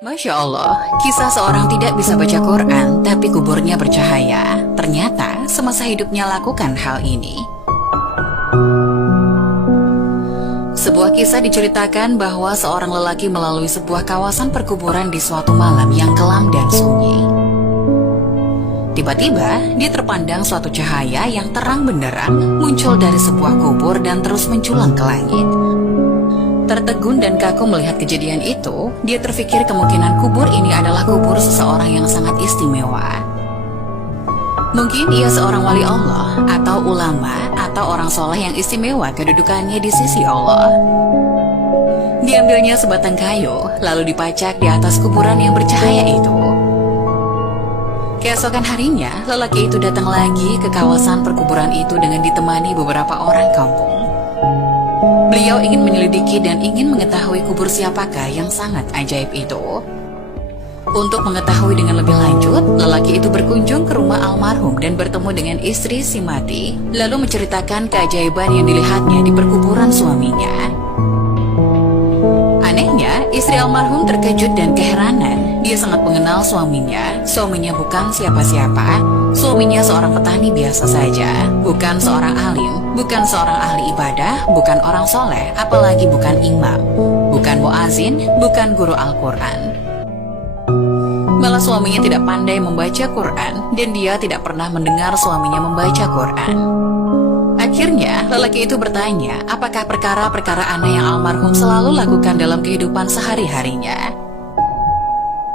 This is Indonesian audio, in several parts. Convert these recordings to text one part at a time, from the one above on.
Masya Allah, kisah seorang tidak bisa baca Quran tapi kuburnya bercahaya. Ternyata semasa hidupnya lakukan hal ini. Sebuah kisah diceritakan bahwa seorang lelaki melalui sebuah kawasan perkuburan di suatu malam yang kelam dan sunyi. Tiba-tiba, dia terpandang suatu cahaya yang terang benderang muncul dari sebuah kubur dan terus menculang ke langit. Tertegun dan kaku melihat kejadian itu, dia terfikir kemungkinan kubur ini adalah kubur seseorang yang sangat istimewa. Mungkin ia seorang wali Allah, atau ulama, atau orang soleh yang istimewa kedudukannya di sisi Allah. Diambilnya sebatang kayu, lalu dipacak di atas kuburan yang bercahaya itu. Keesokan harinya, lelaki itu datang lagi ke kawasan perkuburan itu dengan ditemani beberapa orang kampung. Beliau ingin menyelidiki dan ingin mengetahui kubur siapakah yang sangat ajaib itu. Untuk mengetahui dengan lebih lanjut, lelaki itu berkunjung ke rumah almarhum dan bertemu dengan istri si mati, lalu menceritakan keajaiban yang dilihatnya di perkuburan suaminya. Anehnya, istri almarhum terkejut dan keheranan. Dia sangat mengenal suaminya. Suaminya bukan siapa-siapa. Suaminya seorang petani biasa saja, bukan seorang alim, bukan seorang ahli ibadah, bukan orang soleh, apalagi bukan imam, bukan muazin, bukan guru Al-Quran. Malah suaminya tidak pandai membaca Quran, dan dia tidak pernah mendengar suaminya membaca Quran. Akhirnya, lelaki itu bertanya, apakah perkara-perkara aneh yang almarhum selalu lakukan dalam kehidupan sehari-harinya.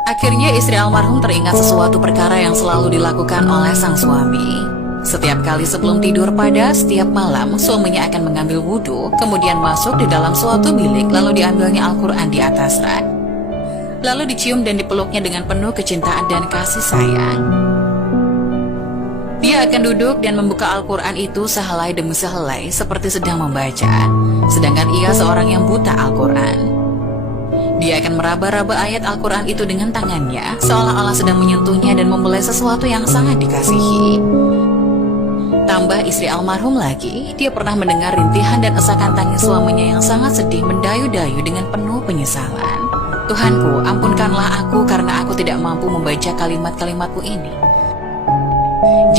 Akhirnya istri almarhum teringat sesuatu perkara yang selalu dilakukan oleh sang suami. Setiap kali sebelum tidur pada setiap malam, suaminya akan mengambil wudhu, kemudian masuk di dalam suatu bilik, lalu diambilnya Al-Quran di atas rak. Lalu dicium dan dipeluknya dengan penuh kecintaan dan kasih sayang. Dia akan duduk dan membuka Al-Quran itu sehelai demi sehelai seperti sedang membaca, sedangkan ia seorang yang buta Al-Quran. Dia akan meraba-raba ayat Al-Quran itu dengan tangannya, seolah-olah sedang menyentuhnya dan membelai sesuatu yang sangat dikasihi. Tambah istri almarhum lagi, dia pernah mendengar rintihan dan esakan tangis suaminya yang sangat sedih mendayu-dayu dengan penuh penyesalan. Tuhanku, ampunkanlah aku karena aku tidak mampu membaca kalimat-kalimatku ini.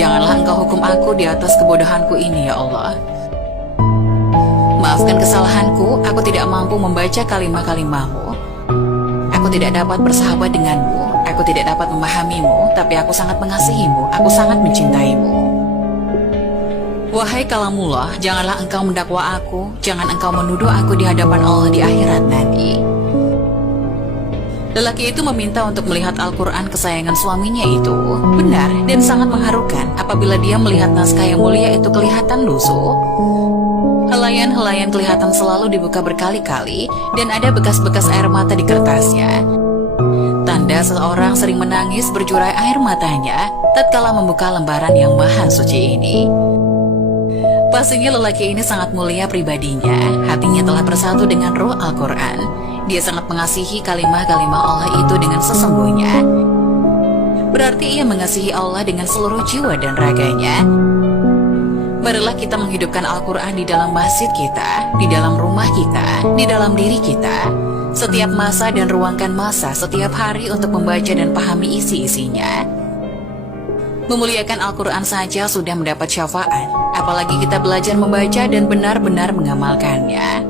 Janganlah engkau hukum aku di atas kebodohanku ini, ya Allah. Maafkan kesalahanku, aku tidak mampu membaca kalimat-kalimatmu. Aku tidak dapat bersahabat denganmu, aku tidak dapat memahamimu, tapi aku sangat mengasihimu, aku sangat mencintaimu. Wahai kalamullah, janganlah engkau mendakwa aku, jangan engkau menuduh aku di hadapan Allah di akhirat nanti. Lelaki itu meminta untuk melihat Al-Quran kesayangan suaminya itu benar dan sangat mengharukan apabila dia melihat naskah yang mulia itu kelihatan lusuh. Helaian-helaian kelihatan selalu dibuka berkali-kali dan ada bekas-bekas air mata di kertasnya. Tanda seseorang sering menangis berjurai air matanya tatkala membuka lembaran yang maha suci ini. Pastinya lelaki ini sangat mulia pribadinya, hatinya telah bersatu dengan ruh Al-Quran. Dia sangat mengasihi kalimah-kalimah Allah itu dengan sesungguhnya. Berarti ia mengasihi Allah dengan seluruh jiwa dan raganya. Marilah kita menghidupkan Al-Quran di dalam masjid kita, di dalam rumah kita, di dalam diri kita. Setiap masa dan ruangkan masa setiap hari untuk membaca dan pahami isi-isinya. Memuliakan Al-Quran saja sudah mendapat syafaat, apalagi kita belajar membaca dan benar-benar mengamalkannya.